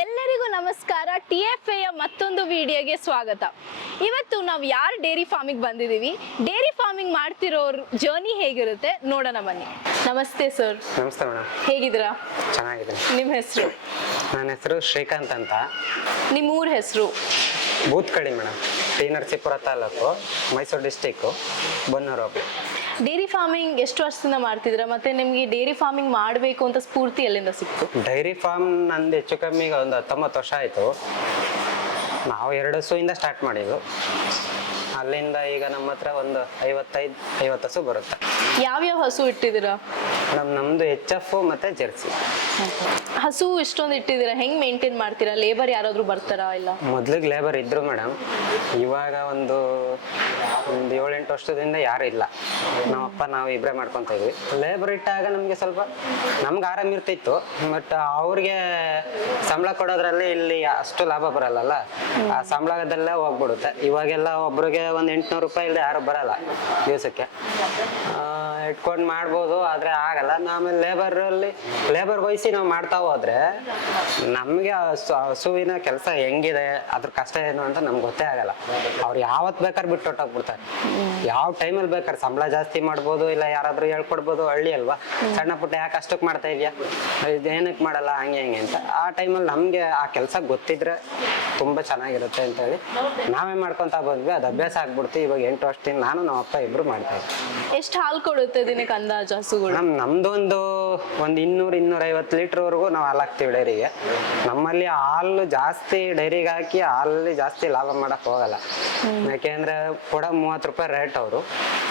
ಎಲ್ಲರಿಗೂ ನಮಸ್ಕಾರ. TFA ಮತ್ತೊಂದು ವಿಡಿಯೋಗೆ ಸ್ವಾಗತ. ಇವತ್ತು ನಾವು ಯಾರು ಡೈರಿ ಫಾರ್ಮಿಗೆ ಬಂದಿದ್ದೀವಿ, ಡೈರಿ ಫಾರ್ಮಿಂಗ್ ಮಾಡ್ತಿರೋರು ಜರ್ನಿ ಹೇಗಿರುತ್ತೆ ನೋಡೋಣ ಬನ್ನಿ. ನಮಸ್ತೆ ಸರ್. ನಮಸ್ತೆ ಮೇಡಮ್. ಹೇಗಿದ್ದೀರಾ? ಚೆನ್ನಾಗಿದೆ. ನಿಮ್ಮ ಹೆಸರು? ನನ್ನ ಹೆಸರು ಶ್ರೀಕಾಂತ್ ಅಂತ. ನಿಮ್ಮ ಊರ ಹೆಸರು? Boothkali madam. T Narasipura taluk, Mysore district, Bannur. Dairy farming ಎಷ್ಟು ವರ್ಷದಿಂದ ಮಾಡ್ತಿದ್ದೀರಾ, ಮತ್ತೆ ನಿಮಗೆ ಡೈರಿ ಫಾರ್ಮಿಂಗ್ ಮಾಡಬೇಕು ಅಂತ ಸ್ಫೂರ್ತಿ ಎಲ್ಲಿಂದ ಸಿಕ್ತು? ಡೈರಿ ಫಾರ್ಮ್ ನಂದು ಹೆಚ್ಚು ಕಮ್ಮಿ ಒಂದು 19 ವರ್ಷ ಆಯಿತು. ನಾವು 2 ಹಸುವಿಂದ ಸ್ಟಾರ್ಟ್ ಮಾಡಿದ್ದು. ಅಲ್ಲಿಂದ ಈಗ ನಮ್ಮ ಹತ್ರ ಒಂದು 55-50 ಹಸು ಬರುತ್ತೆ. ಯಾವ್ಯಾವ ಹಸು ಇಟ್ಟಿದ್ದೀರಾ? ನಮ್ದು HF ಮತ್ತೆ ಜೆರ್ಸಿ. ಹಸು ಇಷ್ಟೊಂದು ಇಟ್ಟಿದ್ದೀರಾ, ಹೆಂಗ್ ಮೇಂಟೈನ್ ಮಾಡ್ತೀರಾ? ಲೇಬರ್ ಯಾರಾದ್ರೂ ಬರ್ತಾರಾ? ಇಲ್ಲ, ಮೊದ್ಲಿಗೆ ಲೇಬರ್ ಇದ್ರು ಮೇಡಮ್. ಇವಾಗ ಒಂದು 7-8 ವರ್ಷದಿಂದ ಯಾರು ಇಲ್ಲ. ನಮ್ಮಪ್ಪ ನಾವು ಇಬ್ಬರೇ ಮಾಡ್ಕೊತಾ ಇದ್ವಿ. ಲೇಬರ್ ಇಟ್ಟಾಗ ನಮ್ಗೆ ಸ್ವಲ್ಪ ನಮ್ಗೆ ಆರಾಮ ಇರ್ತಿತ್ತು. ಬಟ್ ಅವ್ರಿಗೆ ಸಂಬಳ ಕೊಡೋದ್ರಲ್ಲಿ ಇಲ್ಲಿ ಅಷ್ಟು ಲಾಭ ಬರಲ್ಲ. ಆ ಸಂಬಳದಲ್ಲೇ ಹೋಗ್ಬಿಡುತ್ತೆ. ಇವಾಗೆಲ್ಲ ಒಬ್ರಿಗೆ ಒಂದು 800 ರೂಪಾಯಿ ಇಲ್ಲದೆ ಯಾರು ಬರಲ್ಲ ದಿವಸಕ್ಕೆ. ಇಟ್ಕೊಂಡು ಮಾಡ್ಬೋದು, ಆದ್ರೆ ಆಗಲ್ಲ. ಆಮೇಲೆ ಲೇಬರ್ ವಹಿಸಿ ನಾವು ಮಾಡ್ತಾ ಹೋದ್ರೆ ನಮ್ಗೆ ಹಸುವಿನ ಕೆಲಸ ಹೆಂಗಿದೆ, ಅದ್ರ ಕಷ್ಟ ಏನು ಅಂತ ನಮ್ಗೆ ಗೊತ್ತೇ ಆಗಲ್ಲ. ಅವ್ರು ಯಾವತ್ ಬೇಕಾದ್ರೆ ಬಿಟ್ಟು ಹೊಟ್ಟೋಗ್ಬಿಡ್ತಾರೆ. ಯಾವ ಟೈಮಲ್ಲಿ ಬೇಕಾದ್ರೆ ಸಂಬಳ ಜಾಸ್ತಿ ಮಾಡ್ಬೋದು, ಇಲ್ಲ ಯಾರಾದ್ರೂ ಹೇಳ್ಕೊಡ್ಬೋದು. ಹಳ್ಳಿ ಅಲ್ವಾ, ಸಣ್ಣ ಪುಟ್ಟ ಯಾಕೆ ಅಷ್ಟಕ್ಕೆ ಮಾಡ್ತಾ ಇದೆಯಾ, ಇದೇನಕ್ಕೆ ಮಾಡಲ್ಲ, ಹಂಗೆ ಅಂತ. ಆ ಟೈಮಲ್ಲಿ ನಮ್ಗೆ ಆ ಕೆಲಸ ಗೊತ್ತಿದ್ರೆ ತುಂಬಾ ಚೆನ್ನಾಗಿರುತ್ತೆ ಅಂತ ಹೇಳಿ ನಾವೇ ಮಾಡ್ಕೊಂತ ಬಂದ್ವಿ. ಅದು ಅಭ್ಯಾಸ ಆಗ್ಬಿಡ್ತು. ಇವಾಗ 8 ವರ್ಷದಿಂದ ನಾನು ನಮ್ಮ ಅಪ್ಪ ಇಬ್ರು ಮಾಡ್ತಾ ಇದ್ವಿ. ಎಷ್ಟು ಹಾಲು ಕೊಡುತ್ತೆ ದಿನಕ್ಕೆ ಅಂದಾಜು ಹಸುಗಳು? ನಮ್ದು ಒಂದು 200-250 ಲೀಟರ್ ವರೆಗೂ ನಾವು ಹಾಲು ಹಾಕ್ತಿವಿ ಡೈರಿಗೆ. ನಮ್ಮಲ್ಲಿ ಹಾಲು ಜಾಸ್ತಿ ಡೈರಿಗೆ ಹಾಕಿ ಹಾಲಲ್ಲಿ ಜಾಸ್ತಿ ಲಾಭ ಮಾಡಕ್ ಹೋಗಲ್ಲ. ಯಾಕೆಂದ್ರೆ ಕೊಡ 30 ರೂಪಾಯಿ ರೇಟ್ ಅವರು.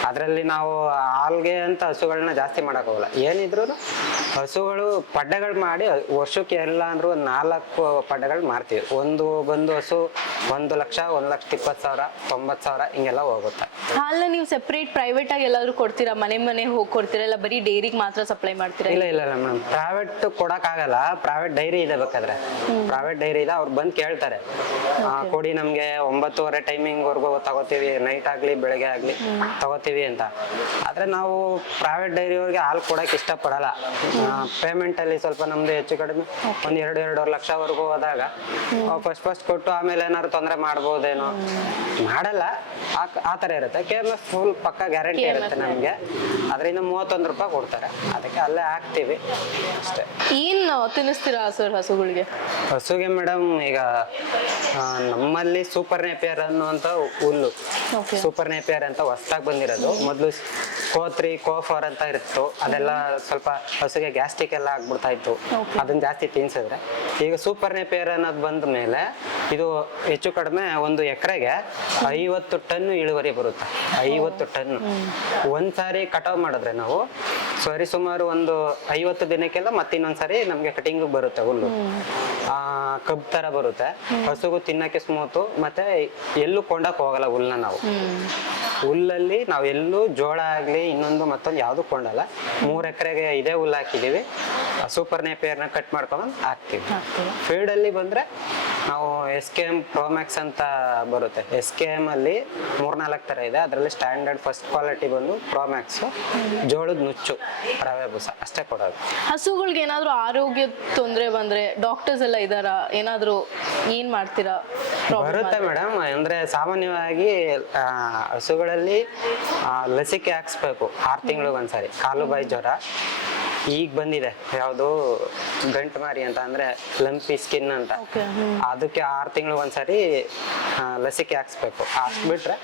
ಅದರಲ್ಲಿ ನಾವು ಹಾಲ್ಗೆ ಅಂತ ಹಸುಗಳನ್ನ ಜಾಸ್ತಿ ಮಾಡಕ್ ಹೋಗಲ್ಲ. ಏನಿದ್ರು ಹಸುಗಳು ಪಡ್ಡೆಗಳು ಮಾಡಿ ವರ್ಷಕ್ಕೆ ಎಲ್ಲ ಅಂದ್ರೂ 4 ಪಡ್ಡೆಗಳು ಮಾರ್ತೀವಿ. ಒಂದು ಹಸು 1 ಲಕ್ಷ, 1,20,000, 90,000 ಹಿಂಗೆಲ್ಲ ಹೋಗುತ್ತೆ. ಹಾಲನ್ನ ನೀವು ಸೆಪರೇಟ್ ಪ್ರೈವೇಟ್ ಆಗಿ ಎಲ್ಲಾದ್ರೂ ಕೊಡ್ತೀರಾ? ಮನೆ ಹೋಗಿ ಕೊಡ್ತೀರಾ, ಇಲ್ಲ ಬರೀ ಡೈರಿಗೆ ಮಾತ್ರ ಸಪ್ಲೈ ಮಾಡ್ತೀರಾ? ಇಲ್ಲ ಮೇಡಮ್, ಪ್ರೈವೇಟ್ ಕೊಡಕ್ ಆಗಲ್ಲ. ಪ್ರೈವೇಟ್ ಡೈರಿ ಇದೆ, ಬೇಕಾದ್ರೆ ಪ್ರೈವೇಟ್ ಡೈರಿ ಇದೆ. ಅವ್ರು ಬಂದು ಕೇಳ್ತಾರೆ, ಕೊಡಿ ನಮ್ಗೆ 9:30 ಟೈಮಿಂಗ್ ವರ್ಗು ತಗೋತೀವಿ, ನೈಟ್ ಆಗ್ಲಿ ಬೆಳಗ್ಗೆ ಆಗ್ಲಿ ತಗೋತೀವಿ ಅಂತ. ಆದ್ರೆ ನಾವು ಪ್ರೈವೇಟ್ ಡೈರಿ ಅವ್ರಿಗೆ ಹಾಲು ಕೊಡಕ್ ಇಷ್ಟಪಡಲ್ಲ. ಪೇಮೆಂಟ್ ಅಲ್ಲಿ ಸ್ವಲ್ಪ ನಮ್ದು ಹೆಚ್ಚು ಕಡಿಮೆ ಒಂದ್ 2-2.5 ಲಕ್ಷವರೆಗೂ ಹೋದಾಗ ಫಸ್ಟ್ ಕೊಟ್ಟು ಆಮೇಲೆ ಏನಾದ್ರು ತೊಂದರೆ ಮಾಡ್ಬೋದೇನೋ, ಮಾಡಲ್ಲ. ಆ ತರ ಇರುತ್ತೆ. KMF ಫುಲ್ ಪಕ್ಕ ಗ್ಯಾರಂಟಿ ಇರುತ್ತೆ ನಮ್ಗೆ. ಅದರಿಂದ 31 ರೂಪಾಯಿ ಕೊಡ್ತಾರೆ. ಅದಕ್ಕೆ ಅಲ್ಲೇ ಹಾಕ್ತಿವಿ ಅಷ್ಟೇ. ಏನ್ ತಿನ್ನಿಸ್ತೀರಾ ಸರ್ ಹಸುಗಳಿಗೆ? ಹಸುಗೆ ಮೇಡಮ್, ಈಗ ನಮ್ಮಲ್ಲಿ ಸೂಪರ್ ನೇಪಿಯರ್ ಅನ್ನುವಂತ ಹುಲ್ಲು, ಸೂಪರ್ ನೇಪಿಯರ್ ಅಂತ ಹೊಸದಾಗಿ ಬಂದಿರೋದು. ಮೊದ್ಲು ಕೋತ್ರಿ, ಕೋಫರ್ ಅಂತ ಇತ್ತು. ಅದೆಲ್ಲ ಸ್ವಲ್ಪ ಹಸುಗೆ ಗ್ಯಾಸ್ಟ್ರಿಕ್ ಎಲ್ಲ ಆಗ್ಬಿಡ್ತಾ ಇತ್ತು. ಅದನ್ನ ಜಾಸ್ತಿ ತಿನ್ಸಿದ್ರೆ ಈಗ ಸೂಪರ್ ನೇಪಿಯರ್ ಅನ್ನೋದು ಬಂದ ಮೇಲೆ ಇದು ಹೆಚ್ಚು ಕಡಿಮೆ 1 ಎಕರೆಗೆ 50 ಟನ್ ಇಳುವರಿ ಬರುತ್ತೆ. 50 ಟನ್ ಒಂದ್ಸಾರಿ ಕಟಾವ್ ಮಾಡಿದ್ರೆ ನಾವು ಸುಮಾರು ಒಂದು 50 ದಿನಕ್ಕೆಲ್ಲ ಮತ್ತೆ ಇನ್ನೊಂದ್ಸರಿ ನಮ್ಗೆ ಕಟಿಂಗ್ ಬರುತ್ತೆ. ಹುಲ್ಲು ಕಬ್ ತರ ಬರುತ್ತೆ. ಹಸುಗೂ ತಿನ್ನಕ್ಕೆ ಸ್ಮೂತು, ಮತ್ತೆ ಎಲ್ಲೂ ಕೊಂಡಕ್ ಹೋಗಲ್ಲ ಹುಲ್ಲನ್ನ ನಾವು. ಹುಲ್ಲಲ್ಲಿ ನಾವು ಎಲ್ಲೂ ಜೋಳ ಆಗ್ಲಿ ಇನ್ನೊಂದು ಮತ್ತೊಂದು ಯಾವ್ದು ಕೊಂಡಲ್ಲ. 3 ಎಕರೆಗೆ ಇದೇ ಹುಲ್ಲು ಹಾಕಿದೀವಿ. ಸೂಪರ್ ನೇಪಿಯರ್ನ ಕಟ್ ಮಾಡ್ಕೊಂಡ್ ಹಾಕ್ತಿವಿ. ಫೀಡ್ ಅಲ್ಲಿ ಬಂದ್ರೆ ನಾವು SKM ಪ್ರೋಮ್ಯಾಕ್ಸ್ ಅಂತ ಬರುತ್ತೆ. SKM ಅಲ್ಲಿ 3-4 ತರ ಇದೆ. ಅದರಲ್ಲಿ ಸ್ಟ್ಯಾಂಡರ್ಡ್ ಫಸ್ಟ್ ಕ್ವಾಲಿಟಿ ಬಂದು ಪ್ರೋಮ್ಯಾಕ್ಸ್, ಜೋಳದ ನುಚ್ಚು, ರವೆ ಬೂಸ ಅಷ್ಟೇ ಕೊಡೋದು. ಹಸುಗಳಿಗೆ ಏನಾದ್ರು ಆರೋಗ್ಯ ತೊಂದರೆ ಬಂದ್ರೆ ಡಾಕ್ಟರ್ಸ್ ಎಲ್ಲ ಇದಾರ? ಏನಾದ್ರು ಏನ್ ಮಾಡ್ತೀರಾ? ಬರುತ್ತೆ ಮೇಡಮ್. ಅಂದ್ರೆ ಸಾಮಾನ್ಯವಾಗಿ ಹಸುಗಳಲ್ಲಿ ಲಸಿಕೆ ಹಾಕ್ಸ್ಬೇಕು 6 ತಿಂಗಳಿಗೊಂದ್ಸರಿ. ಕಾಲು ಬಾಯಿ ಜ್ವರ ಈಗ ಬಂದಿದೆ, ಯಾವುದು ಗಂಟು ಮಾರಿ ಅಂತ, ಅಂದ್ರೆ ಲಂಪಿ ಸ್ಕಿನ್ ಅಂತ. ಅದಕ್ಕೆ 6 ತಿಂಗಳಿಗೊಂದ್ಸರಿ ಲಸಿಕೆ ಹಾಕ್ಸ್ಬೇಕು. ಅಷ್ಟು ಬಿಟ್ರೆ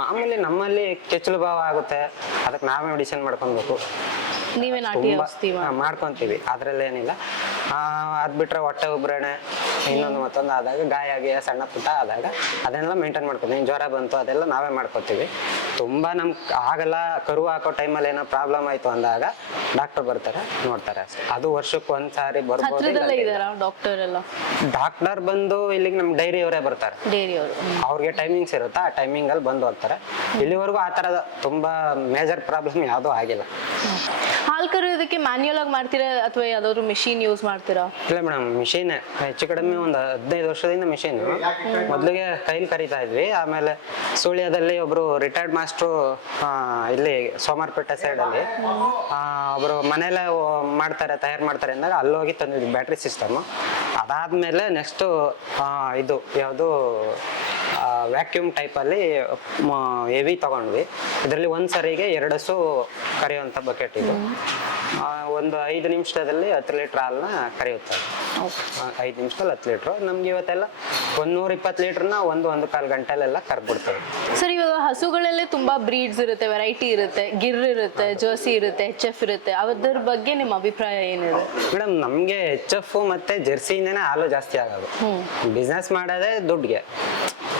ಮಾಮೂಲಿ ನಮ್ಮಲ್ಲಿ ಕೆಚ್ಚಲು ಭಾವ ಆಗುತ್ತೆ, ಅದಕ್ಕೆ ನಾವೇ ಮೆಡಿಸಿನ್ ಮಾಡ್ಕೊಬೇಕು. ನೀವೇ ನಾಟಿ ಔಷಧಿ ಮಾಡ್ಕೊಂತೀವಿ, ಅದ್ರಲ್ಲಿ ಏನಿಲ್ಲ. ಅದ್ ಬಿಟ್ರೆ ಹೊಟ್ಟೆ ಉಬ್ರಣೆ ಇನ್ನೊಂದು ಮತ್ತೊಂದು ಆದಾಗ, ಗಾಯ ಆಗಿ ಸಣ್ಣ ಪುಟ್ಟ ಆದಾಗ ಅದನ್ನೆಲ್ಲ ಮೇಂಟೈನ್ ಮಾಡ್ಕೊತೀವಿ. ಜ್ವರ ಬಂತು ಅದೆಲ್ಲ ನಾವೇ ಮಾಡ್ಕೊತೀವಿ. ತುಂಬಾ ನಮ್ಗೆ ಆಗಲ್ಲ, ಕರು ಹಾಕೋ ಟೈಮಲ್ಲಿ ಏನೋ ಪ್ರಾಬ್ಲಮ್ ಆಯ್ತು ಅಂದಾಗ ಡಾಕ್ಟರ್ ಬರ್ತಾರೆ, ನೋಡ್ತಾರೆ ಅಷ್ಟೇ. ಅದು ವರ್ಷಕ್ಕೆ ಒಂದ್ಸಾರಿ ಬರ್ಬೋದು. ಡಾಕ್ಟರ್ ಬಂದು ಇಲ್ಲಿಗೆ ನಮ್ ಡೈರಿ ಅವರೇ ಬರ್ತಾರೆ. ಅವ್ರಿಗೆ ಟೈಮಿಂಗ್ಸ್ ಇರುತ್ತೆ, ಆ ಟೈಮಿಂಗ್ ಅಲ್ಲಿ ಬಂದು ಹೋಗ್ತಾರೆ. ಇಲ್ಲಿವರೆಗೂ ಆ ತರದ ತುಂಬಾ ಮೇಜರ್ ಪ್ರಾಬ್ಲಮ್ ಯಾವ್ದೂ ಆಗಿಲ್ಲ. ಹಾಲ್ ಕರೆಯೋದಕ್ಕೆ ಮ್ಯಾನ್ಯುಯಲ್ ಆಗಿ ಮಾಡ್ತೀರಾ ಅಥವಾ ಯಾವ್ದಾದ್ರು ಮಿಷಿನ್ ಯೂಸ್ ಮಾಡ್ತೀರಾ? ಇಲ್ಲ ಮೇಡಮ್, ಮಿಷಿನ್ ಹೆಚ್ಚು ಕಡಿಮೆ ಒಂದು 15 ವರ್ಷದಿಂದ ಮಿಷಿನ್. ಮೊದ್ಲಿಗೆ ಕೈಲಿ ಕರಿತಾ ಇದ್ವಿ. ಆಮೇಲೆ ಸುಳ್ಯದಲ್ಲಿ ಒಬ್ರು ರಿಟೈರ್ಡ್ ಮಾಸ್ಟ್ರು ಇಲ್ಲಿ ಸೋಮಾರ್ಪೇಟೆ ಸೈಡ್ ಅಲ್ಲಿ ಒಬ್ರು ಮನೇಲೆ ತಯಾರು ಮಾಡ್ತಾರೆ ಅಂದಾಗ ಅಲ್ಲೋಗಿ ತಂದಿದ್ವಿ ಬ್ಯಾಟ್ರಿ ಸಿಸ್ಟಮ್. ಅದಾದ್ಮೇಲೆ ನೆಕ್ಸ್ಟ್ ಇದು ಯಾವುದು ವ್ಯಾಕ್ಯೂಮ್ ಟೈಪಲ್ಲಿ ಹೆವಿ ತಗೊಂಡ್ವಿ. ಇದರಲ್ಲಿ ಒಂದ್ಸರಿಗೆ 2 ಹಸು ಕರೆಯುವಂಥ ಬಕೆಟ್ ಇದು. ಒಂದು 5 ನಿಮಿಷದಲ್ಲಿ 10 ಲೀಟ್ರ್ ಹಾಲನ್ನ ಕರೆಯುತ್ತೆ. 5 ನಿಮಿಷದಲ್ಲಿ 10 ಲೀಟ್ರು. ನಮ್ಗೆ ಇವತ್ತೆಲ್ಲ 120 ಲೀಟ್ರನ್ನ 1-1.25 ಗಂಟೆಲೆಲ್ಲ ಕರ್ಬಿಡ್ತೇವೆ. ಸರ್, ಇವಾಗ ಹಸುಗಳಲ್ಲೇ ತುಂಬಾ ಬ್ರೀಡ್ಸ್ ಇರುತ್ತೆ, ವೆರೈಟಿ ಇರುತ್ತೆ, ಗಿರ್ ಇರುತ್ತೆ, ಜರ್ಸಿ ಇರುತ್ತೆ, HF ಇರುತ್ತೆ. ಅದ್ರ ಬಗ್ಗೆ ನಿಮ್ಮ ಅಭಿಪ್ರಾಯ ಏನಿದೆ? ಮೇಡಮ್, ನಮ್ಗೆ HF ಮತ್ತೆ ಜೆರ್ಸಿಯಿಂದನೇ ಹಾಲು ಜಾಸ್ತಿ ಆಗೋದು. ಬಿಸ್ನೆಸ್ ಮಾಡೋದೇ ದುಡ್ಡಿಗೆ.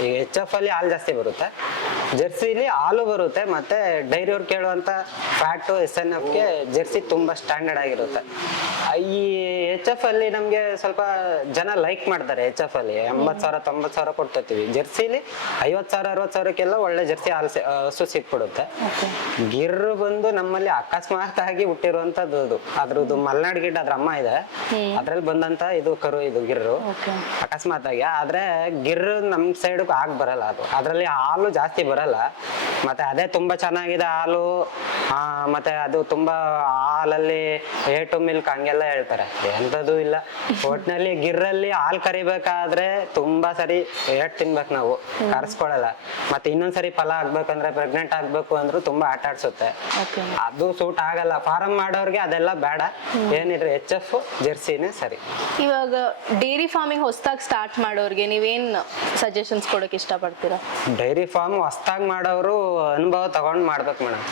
ಈಗ HF ಅಲ್ಲಿ ಹಾಲು ಜಾಸ್ತಿ ಬರುತ್ತೆ, ಜೆರ್ಸಿಲಿ ಹಾಲು ಬರುತ್ತೆ, ಮತ್ತೆ ಡೈರಿಯವ್ರು ಕೇಳುವಂತ ಫ್ಯಾಟು SNFಗೆ ಜೆರ್ಸಿ ತುಂಬಾ ಸ್ಟ್ಯಾಂಡರ್ಡ್ ಆಗಿರುತ್ತೆ. ಈ HF ಅಲ್ಲಿ ನಮ್ಗೆ ಸ್ವಲ್ಪ ಜನ ಲೈಕ್ ಮಾಡ್ತಾರೆ. HF ಅಲ್ಲಿ 80,000-90,000 ಕೊಡ್ತೀವಿ. ಜೆರ್ಸಿಲಿ 50,000-60,000ಕ್ಕೆಲ್ಲ ಒಳ್ಳೆ ಜೆರ್ಸಿ ಹಸು ಸಿಕ್ಬಿಡುತ್ತೆ. ಗಿರ್ ಬಂದು ನಮ್ಮಲ್ಲಿ ಅಕಸ್ಮಾತ್ ಆಗಿ ಹುಟ್ಟಿರುವಂತದ್ದು ಅದು. ಅದ್ರದ್ದು ಮಲ್ನಾಡ್ ಗಿಡ್ಡ ಅದ್ರ ಅಮ್ಮ ಇದೆ, ಅದ್ರಲ್ಲಿ ಬಂದಂತ ಇದು ಕರು, ಇದು ಗಿರ್ರು ಅಕಸ್ಮಾತ್ ಆಗಿ. ಆದ್ರೆ ಗಿರ್ ನಮ್ ಸೈಡ್ ಆಗ್ ಬರಲ್ಲ ಅದು. ಅದ್ರಲ್ಲಿ ಹಾಲು ಜಾಸ್ತಿ ಬರಲ್ಲ, ಮತ್ತೆ ಅದೇ ತುಂಬಾ ಚೆನ್ನಾಗಿದೆ ಹಾಲು. ಮತ್ತೆ ಅದು ತುಂಬಾ ಹಾಲಲ್ಲಿ A2 ಮಿಲ್ಕ್ ಹಂಗೆಲ್ಲ ಹೇಳ್ತಾರೆ, ಎಂತದೂ ಇಲ್ಲ. ಒಟ್ನಲ್ಲಿ ಗಿರ್ರಲ್ಲಿ ಹಾಲು ಕರಿಬೇಕಾದ್ರೆ ತುಂಬಾ ಸರಿ ಏಟ್ ತಿನ್ಬೇಕು ನಾವು, ಕರ್ಸ್ಕೊಳಲ್ಲ. ಮತ್ತೆ ಇನ್ನೊಂದ್ಸರಿ ಫಲ ಆಗ್ಬೇಕಂದ್ರೆ, ಪ್ರೆಗ್ನೆಂಟ್ ಆಗ್ಬೇಕು ಅಂದ್ರೂ ತುಂಬಾ ಆಟ ಆಡ್ಸುತ್ತೆ. ಅದು ಸೂಟ್ ಆಗಲ್ಲ. ಫಾರಂ ಮಾಡೋರ್ಗೆ ಅದೆಲ್ಲ ಬೇಡ. ಏನಿದ್ರೆ HF ಜೆರ್ಸಿನೇ ಸರಿ. ಇವಾಗ ಡೈರಿ ಫಾರ್ಮಿಂಗ್ ಹೊಸದಾಗಿ ಸ್ಟಾರ್ಟ್ ಮಾಡೋರ್ಗೆ ನೀವೇನ್ ಸಜೆಷನ್ಸ್ ಕೊಡಕ್ ಇಷ್ಟಪಡ್ತೀರಾ? ಡೈರಿ ಫಾರ್ಮ್ ಹೊಸದಾಗಿ ಮಾಡೋರು ಅನುಭವ ತಗೊಂಡ್ ಮಾಡ್ಬೇಕು ಮೇಡಮ್.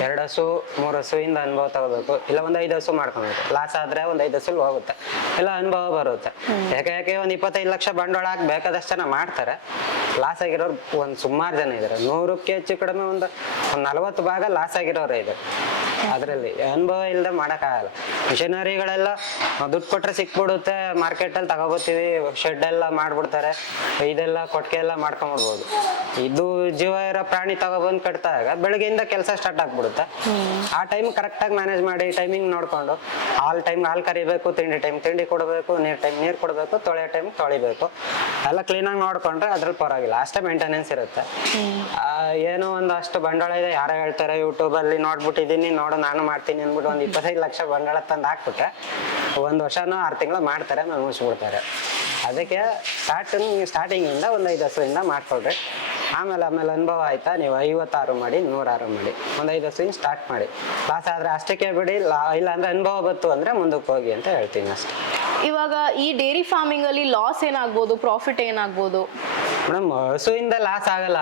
2 ಹಸು 3 ಹಸುವಿಂದ ಅನುಭವ ತಗೋಬೇಕು. ಇಲ್ಲ 5 ಹಸು ಮಾಡ್ಕೊಬೇಕು. ಲಾಸ್ ಆದ್ರೆ 5 ಹಸು ಹೋಗುತ್ತೆ, ಇಲ್ಲ ಅನುಭವ ಬರುತ್ತೆ. ಯಾಕೆ ಒಂದ್ 25 ಲಕ್ಷ ಬಂಡವಾಳ ಹಾಕಿ ಬೇಕಾದಷ್ಟು ಜನ ಮಾಡ್ತಾರೆ. ಲಾಸ್ ಆಗಿರೋರು ಒಂದ್ ಸುಮಾರು ಜನ ಇದಾರೆ. 100ಕ್ಕೆ ಹೆಚ್ಚು ಕಡಿಮೆ ಒಂದು 40 ಭಾಗ ಲಾಸ್ ಆಗಿರೋರೇ ಇದೆ. ಅದ್ರಲ್ಲಿ ಅನುಭವ ಇಲ್ಲದೆ ಮಾಡಕ್ಕಾಗಲ್ಲ. ಮಿಷನರಿಗಳೆಲ್ಲ ದುಡ್ಡು ಕೊಟ್ರೆ ಸಿಕ್ಬಿಡುತ್ತೆ, ಮಾರ್ಕೆಟ್ ಅಲ್ಲಿ ತಗೋಬೋತೀವಿ, ಶೆಡ್ ಎಲ್ಲ ಮಾಡ್ಬಿಡ್ತಾರೆ, ಇದೆಲ್ಲ ಕೊಟ್ಟಿಗೆ ಎಲ್ಲ ಮಾಡ್ಕೊಂಡ್ಬಿಡ್ಬೋದು. ಇದು ಜೀವ ಇರೋ ಪ್ರಾಣಿ ತಗೊಬಂದು ಕಟ್ಟಾಗ ಬೆಳಗ್ಗೆಯಿಂದ ಕೆಲಸ ಸ್ಟಾರ್ಟ್ ಆಗ್ಬಿಡುತ್ತೆ. ಆ ಟೈಮ್ ಕರೆಕ್ಟ್ ಆಗಿ ಮ್ಯಾನೇಜ್ ಮಾಡಿ, ಟೈಮಿಂಗ್ ನೋಡ್ಕೊಂಡು, ಹಾಲು ಕರಿಬೇಕು, ತಿಂಡಿ ಟೈಮ್ ತಿಂಡಿ ಕೊಡಬೇಕು, ನೀರು ಕೊಡಬೇಕು, ತೊಳೆಯೋ ಟೈಮ್ ತೊಳಿಬೇಕು, ಎಲ್ಲ ಕ್ಲೀನಾಗಿ ನೋಡ್ಕೊಂಡ್ರೆ ಅದ್ರಲ್ಲಿ ಪರವಾಗಿಲ್ಲ. ಅಷ್ಟೇ ಮೇಂಟೆನೆನ್ಸ್ ಇರುತ್ತೆ. ಏನೋ ಅಷ್ಟು ಬಂಡವಾಳ ಇದೆ, ಯಾರೋ ಹೇಳ್ತಾರೆ ಯೂಟ್ಯೂಬ್ ಅಲ್ಲಿ ನೋಡ್ಬಿಟ್ಟಿದೀನಿ, ನೋಡು ನಾನು ಮಾಡ್ತೀನಿ ಅಂದ್ಬಿಟ್ಟು 25 ಲಕ್ಷ ಬಂಡವಾಳ ತಂದು ಹಾಕ್ಬಿಟ್ರೆ 1 ವರ್ಷನೋ 6 ತಿಂಗಳು ಮಾಡ್ತಾರೆ, ಮುಗಿಸ್ಬಿಡ್ತಾರೆ. ಅದಕ್ಕೆ ಸ್ಟಾರ್ಟಿಂಗ್ ಇಂದ 5 ಹಸುವಿಂದ ಮಾಡ್ಕೊಳ್ರಿ. ಆಮೇಲೆ ಅನುಭವ ಆಯ್ತಾ, ನೀವು 56 ಮಾಡಿ, 106 ಮಾಡಿ, 5 ಹಸುವಿನ ಸ್ಟಾರ್ಟ್ ಮಾಡಿ. ಲಾಸ್ ಆದ್ರೆ ಅಷ್ಟಕ್ಕೆ ಬಿಡಿ, ಇಲ್ಲ ಅಂದ್ರೆ ಅನುಭವ ಬಂತು ಅಂದ್ರೆ ಮುಂದಕ್ಕೆ ಹೋಗಿ ಅಂತ ಹೇಳ್ತೀನಿ ಅಷ್ಟೇ. ಇವಾಗ ಈ ಡೈರಿ ಫಾರ್ಮಿಂಗ್ ಅಲ್ಲಿ ಲಾಸ್ ಏನಾಗ್ಬೋದು, ಪ್ರಾಫಿಟ್ ಏನಾಗ್ಬೋದು? ಮೇಡಮ್, ಹಸುವಿಂದ ಲಾಸ್ ಆಗಲ್ಲ.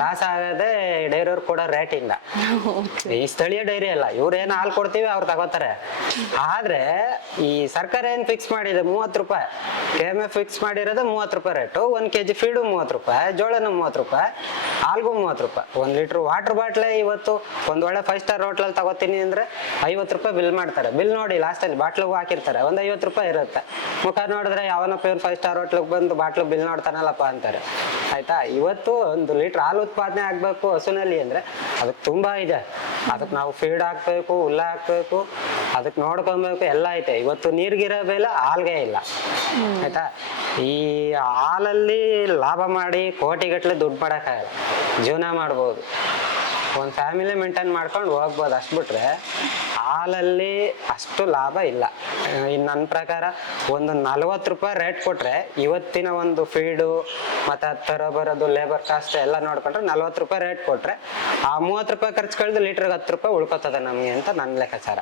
ಲಾಸ್ ಆಗದೆ ಡೈರಿಯವ್ರು ಕೊಡೋ ರೇಟ್ ಇಂದ. ಈ ಸ್ಥಳೀಯ ಡೈರಿ ಅಲ್ಲ, ಇವ್ರೇನು ಹಾಲು ಕೊಡ್ತೀವಿ ಅವ್ರು ತಗೋತಾರೆ. ಆದ್ರೆ ಈ ಸರ್ಕಾರ ಏನ್ ಫಿಕ್ಸ್ ಮಾಡಿದೆ, 30 ರೂಪಾಯಿ KMF ಫಿಕ್ಸ್ ಮಾಡಿರೋದು 30 ರೂಪಾಯಿ ರೇಟು. 1 kg ಫೀಡು 30 ರೂಪಾಯಿ, ಜೋಳನು 30 ರೂಪಾಯಿ, ಹಾಲ್ಗೂ 30 ರೂಪಾಯಿ. 1 ಲೀಟರ್ ವಾಟರ್ ಬಾಟ್ಲೆ ಇವತ್ತು ಒಂದ್ ಒಳ್ಳೆ 5 ಸ್ಟಾರ್ ಹೋಟ್ಲಲ್ಲಿ ತಗೋತೀನಿ ಅಂದ್ರೆ 50 ರೂಪಾಯಿ ಬಿಲ್ ಮಾಡ್ತಾರೆ. ಬಿಲ್ ನೋಡಿ ಲಾಸ್ಟ್ ಅಲ್ಲಿ ಬಾಟ್ಲಿಗೂ ಹಾಕಿರ್ತಾರೆ, 50 ರೂಪಾಯಿ ಇರುತ್ತೆ. ಮುಖ ನೋಡಿದ್ರೆ ಯಾವನಪ್ಪ ಇವ್ರು 5 ಸ್ಟಾರ್ ಹೋಟ್ಲಿಗೆ ಬಂದು ಬಾಟ್ಲು ಬಿಲ್ ನೋಡ್ತಾನಲ್ಲಪ್ಪ ಅಂತಾರೆ. ಆಯ್ತಾ, ಇವತ್ತು 1 ಲೀಟರ್ ಹಾಲು ಉತ್ಪಾದನೆ ಆಗ್ಬೇಕು ಹಸುನಲ್ಲಿ ಅಂದ್ರೆ ಅದಕ್ಕೆ ತುಂಬಾ ಇದೆ. ಅದಕ್ಕೆ ನಾವು ಫೀಡ್ ಹಾಕ್ಬೇಕು, ಹುಲ್ಲ ಹಾಕ್ಬೇಕು, ಅದಕ್ಕೆ ನೋಡ್ಕೊಬೇಕು, ಎಲ್ಲ ಐತೆ. ಇವತ್ತು ನೀರ್ಗಿರೋ ಬೆಲೆ ಹಾಲ್ಗೆ ಇಲ್ಲ. ಆಯ್ತಾ, ಈ ಹಾಲಲ್ಲಿ ಲಾಭ ಮಾಡಿ ಕೋಟಿಗಟ್ಟಲೆ ದುಡ್ಡು ಮಾಡಕ್ಕಾಗಲ್ಲ, ಜೀವನ ಮಾಡ್ಬೋದು, ಒಂದು ಫ್ಯಾಮಿಲಿ ಮೇಂಟೈನ್ ಮಾಡ್ಕೊಂಡು ಹೋಗ್ಬೋದು. ಅಷ್ಟು ಬಿಟ್ರೆ ಹಾಲಲ್ಲಿ ಅಷ್ಟು ಲಾಭ ಇಲ್ಲ. ನನ್ನ ಪ್ರಕಾರ ಒಂದು 40 ರೂಪಾಯಿ ರೇಟ್ ಕೊಟ್ರೆ ಇವತ್ತಿನ ಒಂದು ಫೀಡು ಮತ್ತೆ ತರ ಬರೋದು ಲೇಬರ್ ಕಾಸ್ಟ್ ಎಲ್ಲ ನೋಡ್ಕೊಂಡ್ರೆ 40 ರೂಪಾಯಿ ರೇಟ್ ಕೊಟ್ರೆ ಆ 30 ರೂಪಾಯಿ ಖರ್ಚು ಕಳೆದು ಲೀಟರ್ಗೆ 10 ರೂಪಾಯಿ ಉಳ್ಕೊತದೆ ನಮ್ಗೆ ಅಂತ ನನ್ನ ಲೆಕ್ಕಾಚಾರ.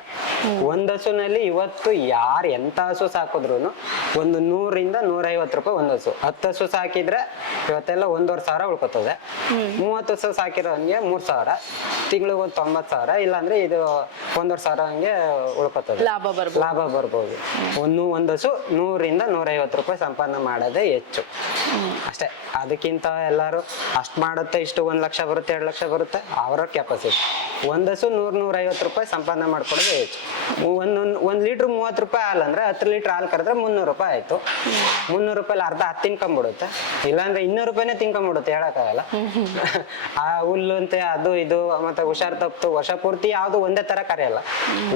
ಒಂದು ಹಸುನಲ್ಲಿ ಇವತ್ತು ಯಾರು ಎಂತ ಹಸು ಸಾಕಿದ್ರು ಒಂದು 100ರಿಂದ 150 ರೂಪಾಯಿ ಒಂದು ಹಸು. 10 ಹಸು ಸಾಕಿದ್ರೆ ಇವತ್ತೆಲ್ಲ 1,500 ಉಳ್ಕೊತದೆ. 30 ಹಸು ಸಾಕಿರೋನ್ಗೆ 3,000, ತಿಂಗಳಿಗೆ ಒಂದು 90,000, ಇಲ್ಲಾಂದ್ರೆ ಇದು 1,500 ಹಂಗೆ ಉಳ್ಕೊತದೆ, ಲಾಭ ಬರ್ಬೋದು. ಒಂದು ಹಸು 100ರಿಂದ 150 ರೂಪಾಯಿ ಸಂಪಾದನೆ ಮಾಡೋದೇ ಹೆಚ್ಚು ಅಷ್ಟೇ. ಅದಕ್ಕಿಂತ ಎಲ್ಲಾರು ಅಷ್ಟು ಮಾಡುತ್ತೆ, ಇಷ್ಟು 1 ಲಕ್ಷ ಬರುತ್ತೆ, 2 ಲಕ್ಷ ಬರುತ್ತೆ, ಅವರ ಕೆಪಾಸಿಟಿ. ಒಂದು ಹಸು 100-150 ರೂಪಾಯಿ ಸಂಪಾದನೆ ಮಾಡ್ಕೊಡೋದೇ ಹೆಚ್ಚು. ಒಂದ್ ಲೀಟರ್ 30 ರೂಪಾಯಿ ಹಾಲು ಅಂದ್ರೆ 10 ಲೀಟರ್ ಹಾಲು ಕರೆದ್ರೆ 300 ರೂಪಾಯಿ ಆಯ್ತು. 300 ರೂಪಾಯಿ ಅರ್ಧ ಹತ್ತು ತಿನ್ಕೊಂಡ್ಬಿಡುತ್ತೆ, ಇಲ್ಲಾಂದ್ರೆ 200 ರೂಪಾಯಿನೇ ತಿನ್ಕೊಂಡ್ಬಿಡುತ್ತೆ, ಹೇಳಕ್ಕಾಗಲ್ಲ. ಆ ಹುಲ್ಲು ಅಂತೆ ಅದು ಇದು ಮತ್ತೆ ಹುಷಾರ್ ತಪ್ಪು ವರ್ಷ ಪೂರ್ತಿ ಯಾವ್ದು ಒಂದೇ ತರ ಕರೆಯಲ್ಲ.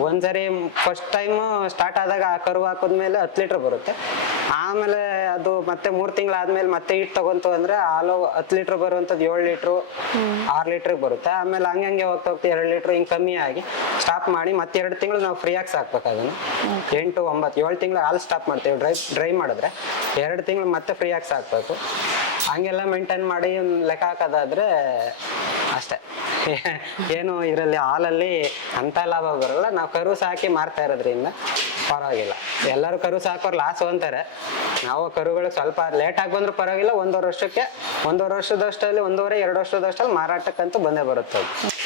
ಒಂದ್ಸರಿ ಫಸ್ಟ್ ಟೈಮ್ ಸ್ಟಾರ್ಟ್ ಆದಾಗ ಆ ಕರು ಹಾಕಿದ್ಮೇಲೆ 10 ಲೀಟರ್ ಬರುತ್ತೆ. ಆಮೇಲೆ ಅದು ಮತ್ತೆ 3 ತಿಂಗಳಾದ್ಮೇಲೆ ಮತ್ತೆ ಇಟ್ಟು ತಗೊಂತು ಅಂದ್ರೆ ಹಾಲು 10 ಲೀಟರ್ ಬರುವಂತದ್ದು 7 ಲೀಟರ್ 6 ಲೀಟರ್ ಬರುತ್ತೆ. ಆಮೇಲೆ ಹಂಗೆ ಹೋಗ್ತಾ ಹೋಗ್ತಾ 2 ಲೀಟ್ರ್ ಹಿಂಗೆ ಕಮ್ಮಿ ಆಗಿ ಸ್ಟಾಪ್ ಮಾಡಿ ಮತ್ತೆ 2 ತಿಂಗಳು ನಾವು ಫ್ರೀಯಾಗಿ ಸಾಕ್ಬೇಕು ಅದನ್ನು. 8, 9, 7 ತಿಂಗಳು ಹಾಲು ಸ್ಟಾಪ್ ಮಾಡ್ತೀವಿ ಡ್ರೈ ಮಾಡಿದ್ರೆ 2 ತಿಂಗಳು ಮತ್ತೆ ಫ್ರೀಯಾಗಿ ಸಾಕ್ಬೇಕು. ಹಂಗೆಲ್ಲ ಮೇಂಟೈನ್ ಮಾಡಿ ಲೆಕ್ಕ ಹಾಕೋದಾದ್ರೆ ಅಷ್ಟೇ. ಏನು ಇದರಲ್ಲಿ ಹಾಲಲ್ಲಿ ಅಂತ ಲಾಭ ಬರಲ್ಲ. ನಾವು ಕರು ಸಾಕಿ ಮಾರ್ತಾ ಇರೋದ್ರಿಂದ ಪರವಾಗಿಲ್ಲ. ಎಲ್ಲರೂ ಕರು ಸಾಕೋರು ಲಾಸು ಅಂತಾರೆ. ನಾವು ಕರುಗಳು ಸ್ವಲ್ಪ ಲೇಟ್ ಆಗಿ ಬಂದರೂ ಪರವಾಗಿಲ್ಲ, 1.5 ವರ್ಷಕ್ಕೆ 1.5 ವರ್ಷದಷ್ಟಲ್ಲಿ 1.5-2 ವರ್ಷದಷ್ಟಲ್ಲಿ ಮಾರಾಟಕ್ಕಂತೂ ಬಂದೇ ಬರುತ್ತೆ.